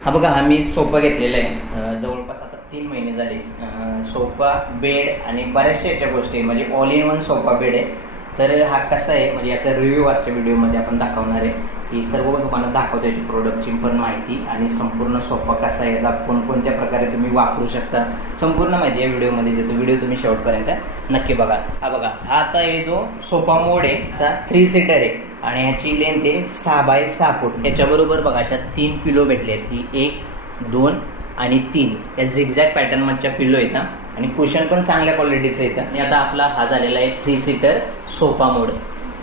हा बघा, हा मी सोफा घेतलेला आहे जवळपास आता 3 महिने झाले. सोफा, बेड आणि बऱ्याचशा याच्या गोष्टी म्हणजे all in one sofa bed आहे. तर हा कसा आहे म्हणजे याचा रिव्ह्यू आजच्या व्हिडिओमध्ये आपण दाखवणार आहे. ही सर्व तुम्हाला दाखवतो, याची प्रोडक्टची पण माहिती आणि संपूर्ण सोफा कसा आहे, याला कोणकोणत्या प्रकारे तुम्ही वापरू शकता, संपूर्ण माहिती या व्हिडिओमध्ये देतो. व्हिडिओ तुम्ही शेवटपर्यंत नक्की बघा. हा बघा, हा आता हे जो सोफा मोड आहे असा 3 सीटर आहे आणि ह्याची लेंथ आहे 6 बाय 6 फूट. याच्याबरोबर बघा अशा 3 पिलो भेटले आहेत. ही 1, 2 आणि 3 या झिगझॅग पॅटर्नमधच्या पिलो येतात आणि कुशन पण चांगल्या क्वालिटीचं येतं. आणि आता आपला हा झालेला आहे 3 सीटर सोफा मोड.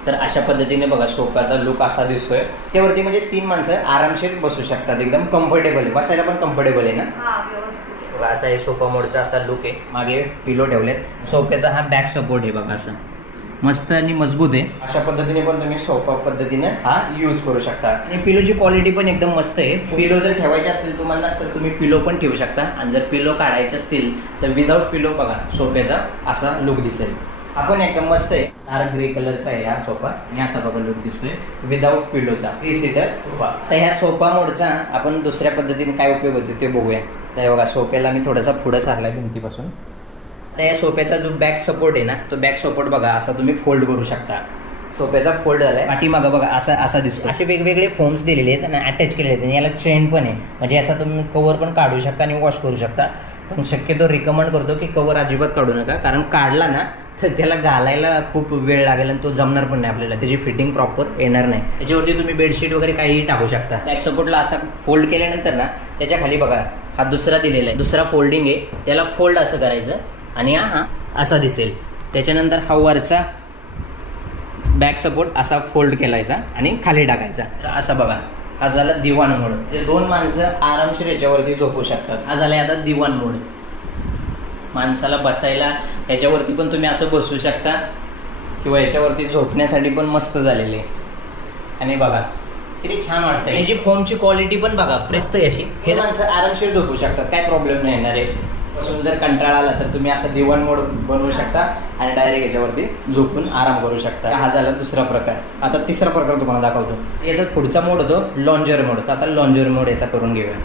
तर अशा पद्धतीने बघा सोफाचा लुक असा दिसतोय. त्यावरती म्हणजे 3 माणसं आरामशीर बसू शकतात, एकदम कम्फर्टेबल आहे, बसायला पण कम्फर्टेबल आहे ना. बघा असा आहे सोफा मोडचा असा लुक आहे. मागे पिलो ठेवलेत. सोफ्याचा हा बॅक सपोर्ट आहे बघा, असं मस्त आणि मजबूत आहे. अशा पद्धतीने पण तुम्ही सोफा पद्धतीने हा यूज करू शकता. आणि पिलोची क्वालिटी पण एकदम मस्त आहे. पिलो जर ठेवायचे असतील तुम्हाला तर तुम्ही पिलो पण ठेवू शकता आणि जर पिलो काढायचे असतील तर विदाऊट पिलो बघा सोफ्याचा असा लुक दिसेल. हा पण एकदम मस्त आहे. डार्क ग्रे कलरचा आहे हा सोफा आणि असा बघा लुक दिसतोय विदाऊट पिलोचा 3 सीटर सोफा. तर ह्या सोफा मोडचा आपण दुसऱ्या पद्धतीने काय उपयोग होते ते बघूया. तर बघा सोफ्याला मी थोडासा पुढं सारला भिंतीपासून. तर या सोफ्याचा जो बॅक सपोर्ट आहे ना, तो बॅक सपोर्ट बघा असा तुम्ही फोल्ड करू शकता. सोफ्याचा फोल्ड झालाय, पाठीमागं बघा असा दिसतो. असे वेगवेगळे फोम्स दिलेले आहेत आणि अटॅच केलेले आहेत आणि याला चेन पण आहे, म्हणजे याचा तुम्ही कवर पण काढू शकता आणि वॉश करू शकता. पण शक्यतो रिकमेंड करतो की कवर अजिबात काढू नका, कारण काढला ना तर त्याला घालायला खूप वेळ लागेल आणि तो जमणार पण नाही आपल्याला, त्याची फिटिंग प्रॉपर येणार नाही. त्याच्यावरती तुम्ही बेडशीट वगैरे काहीही टाकू शकता. बॅक सपोर्टला असा फोल्ड केल्यानंतर ना त्याच्या खाली बघा हा दुसरा दिलेला आहे, दुसरा फोल्डिंग आहे, त्याला फोल्ड असं करायचं आणि हा असा दिसेल. त्याच्यानंतर हा वरचा बॅक सपोर्ट असा फोल्ड केलायचा आणि खाली टाकायचा. असा बघा हा झाला दिवाण मोड. ते 2 माणसं आरामशीर याच्यावरती झोपू शकतात. हा झालाय आता दिवाण मोड. माणसाला बसायला याच्यावरती पण तुम्ही असं बसू शकता किंवा याच्यावरती झोपण्यासाठी पण मस्त झालेले. आणि बघा किती छान वाटतं. याची फोमची क्वालिटी पण बघा मस्त अशी. हे माणसं आरामशीर झोपू शकतात, काय प्रॉब्लेम नाही येणार आहे. बसून जर कंटाळा आला तर तुम्ही असं दिवाण मोड बनवू शकता आणि डायरेक्ट याच्यावरती झोपून आराम करू शकता. हा झाला दुसरा प्रकार. आता तिसरा प्रकार तुम्हाला दाखवतो. याचा पुढचा मोड होतो लॉन्जर मोड. तर आता लॉन्जर मोड याचा करून घेऊया.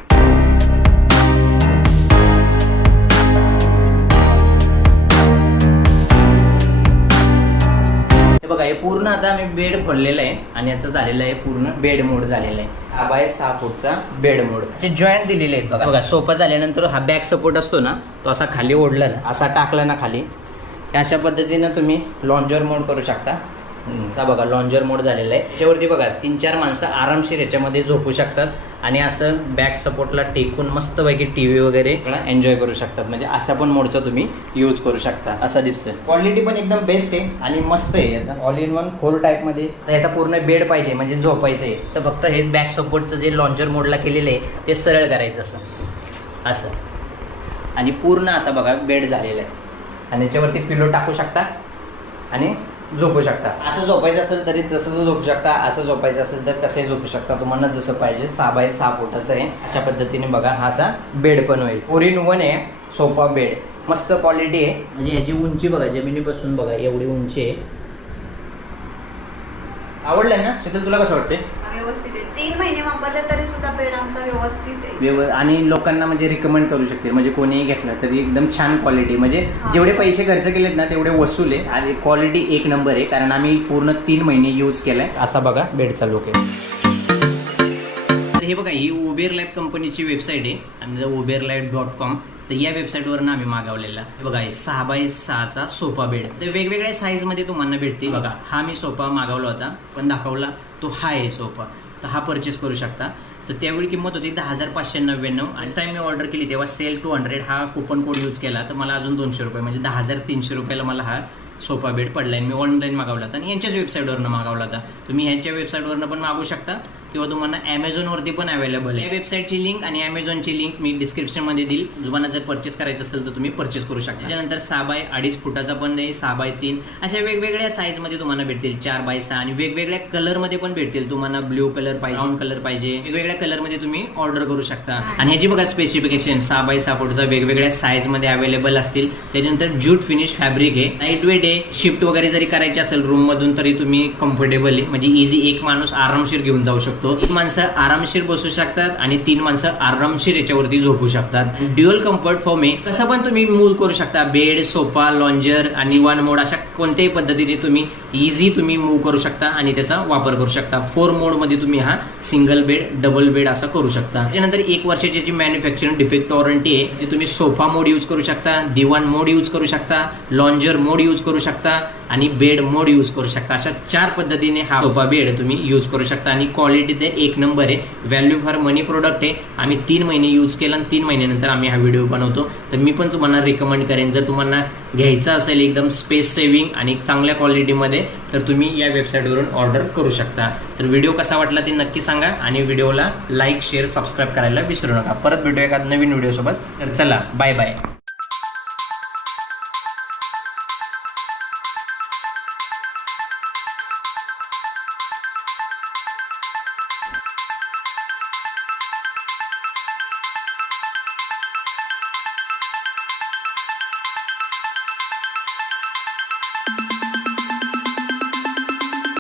बघा हे पूर्ण आता मी बेड खोललेलं आहे आणि याचं झालेलं आहे पूर्ण बेड मोड झालेला आहे. 6 बाय 6 फूटचा बेड मोड. असे जॉईंट दिलेले आहेत बघा. बघा सोफा झाल्यानंतर हा बॅक सपोर्ट असतो ना, तो असा खाली ओढला ना, असा टाकला ना खाली, अशा पद्धतीनं तुम्ही लॉन्जर मोड करू शकता. हा बघा लॉन्जर मोड झालेला आहे. याच्यावरती बघा 3-4 माणसं आरामशीर याच्यामध्ये झोपू शकतात आणि असं बॅक सपोर्टला टेकून मस्तपैकी टीव्ही वगैरे एन्जॉय करू शकतात. म्हणजे अशा पण मोडचा तुम्ही यूज करू शकता. असा दिसतोय. क्वालिटी पण एकदम बेस्ट आहे आणि मस्त आहे. याचा ऑल इन वन 4 टाईपमध्ये. याचा पूर्ण बेड पाहिजे म्हणजे झोपायचं आहे तर फक्त हे बॅक सपोर्टचं जे लॉन्जर मोडला केलेलं आहे ते सरळ करायचं असं आणि पूर्ण असा बघा बेड झालेला आहे आणि याच्यावरती पिलो टाकू शकता आणि झोपू शकता. असं झोपायचं असेल तरी तसं झोपू शकता, असं झोपायचं असेल तर कसंही झोपू शकता. तुम्हाला जसं पाहिजे. 6 बाय 6 फुटाचं आहे. अशा पद्धतीने बघा हा असा बेड पण होईल. 4 in 1 आहे सोफा बेड. मस्त क्वालिटी आहे. म्हणजे याची उंची बघा, जमिनीपासून बघा एवढी उंची आहे. आवडलं ना शीतल, तुला कसं वाटतंय? व्यवस्थित आहे. 3 महिने वापरले तरी सुद्धा बेड आमचा व्यवस्थित आहे. आणि लोकांना म्हणजे रिकमेंड करू शकते, म्हणजे कोणीही घेतलं तरी एकदम छान क्वालिटी. म्हणजे जेवढे पैसे खर्च केलेत ना तेवढे वसूल आहे आणि क्वालिटी 1 नंबर आहे. कारण आम्ही पूर्ण 3 महिने यूज केलाय. असा बघा बेडचा लुक आहे. तर हे बघा ही उबेर लाईफ कंपनीची वेबसाईट आहे आणि uberlife.com. तर या वेबसाईटवरनं आम्ही मागवलेला. बघा 6 बाय 6चा सोफा बेड. तर वेगवेगळ्या साईजमध्ये तुम्हाला भेटते. बघा हा मी सोफा मागवला होता पण दाखवला तो हा आहे सोफा. तर हा परचेस करू शकता. तर त्यावेळी किंमत होती 10,599. आज टाइम मी ऑर्डर केली तेव्हा सेल 200 हा कुपन कोड यूज केला तर मला अजून 200 रुपये म्हणजे 10,300 रुपयाला मला हा सोफा बेड पडला आहे. मी ऑनलाईन मागवला होता आणि यांच्याच वेबसाईटवरनं मागवला होता. तुम्ही ह्यांच्या वेबसाईटवरनं पण मागू शकता किंवा तुम्हाला ॲमेझॉनवरती पण अवेलेबल आहे. या वेबसाईटची लिंक आणि ॲमेझॉनची लिंक मी डिस्क्रिप्शनमध्ये देईल. तुम्हाला जर परचेस करायचं असेल तर तुम्ही परचेस करू शकता. त्याच्यानंतर 6 बाय 2.5 फुटाचा पण आहे, 6 बाय 3 अशा वेगवेगळ्या साईजमध्ये तुम्हाला भेटतील. 4 बाय 6 आणि वेगवेगळ्या कलरमध्ये पण भेटतील. तुम्हाला ब्ल्यू कलर पाहिजे, ब्राऊन कलर पाहिजे, वेगवेगळ्या कलरमध्ये तुम्ही ऑर्डर करू शकता. आणि ह्याची बघा स्पेसिफिकेशन 6 बाय 6 फुटाचा वेगवेगळ्या साईजमध्ये अवेलेबल असतील. त्याच्यानंतर ज्यूट फिनिश फॅब्रिक आहे, लाईट वेट आहे. शिफ्ट वगैरे जरी करायची असेल रूममधून तरी तुम्ही कम्फर्टेबल आहे, म्हणजे इझी एक माणूस आरामशीर घेऊन जाऊ शकतो. शकतो. 3 माणसं आरामशीर बसू शकतात आणि 3 माणसं आरामशीर याच्यावरती झोपू शकतात. ड्युअल कम्फर्ट फॉर्म आहे. कसं पण तुम्ही मूव्ह करू शकता. बेड, सोफा, लॉन्जर आणि वन मोड अशा कोणत्याही पद्धतीने तुम्ही इझी तुम्ही मूव्ह करू शकता आणि त्याचा वापर करू शकता. 4 मोडमध्ये तुम्ही हा सिंगल बेड, डबल बेड असा करू शकता. त्याच्यानंतर 1 वर्षाची जी मॅन्युफॅक्चरिंग डिफेक्ट वॉरंटी आहे ती तुम्ही सोफा मोड यूज करू शकता, दिवाण मोड यूज करू शकता, लॉन्जर मोड यूज करू शकता आणि बेड मोड यूज करू शकता. अशा 4 पद्धतीने हा सोफा बेड तुम्ही यूज करू शकता आणि क्वालिटी ते 1 नंबर आहे. व्हॅल्यू फॉर मनी प्रोडक्ट आहे. आम्ही 3 महिने यूज केला आणि 3 महिन्यानंतर आम्ही हा व्हिडिओ बनवतो. तर मी पण तुम्हाला रिकमेंड करेन, जर तुम्हाला घ्यायचं असेल एकदम स्पेस सेव्हिंग आणि चांगल्या क्वालिटीमध्ये, तर तुम्ही या वेबसाईटवरून ऑर्डर करू शकता. तर व्हिडिओ कसा वाटला ते नक्की सांगा आणि व्हिडिओला लाईक, शेअर, सबस्क्राईब करायला विसरू नका. परत भेटूया एका नवीन व्हिडिओसोबत. तर चला, बाय बाय.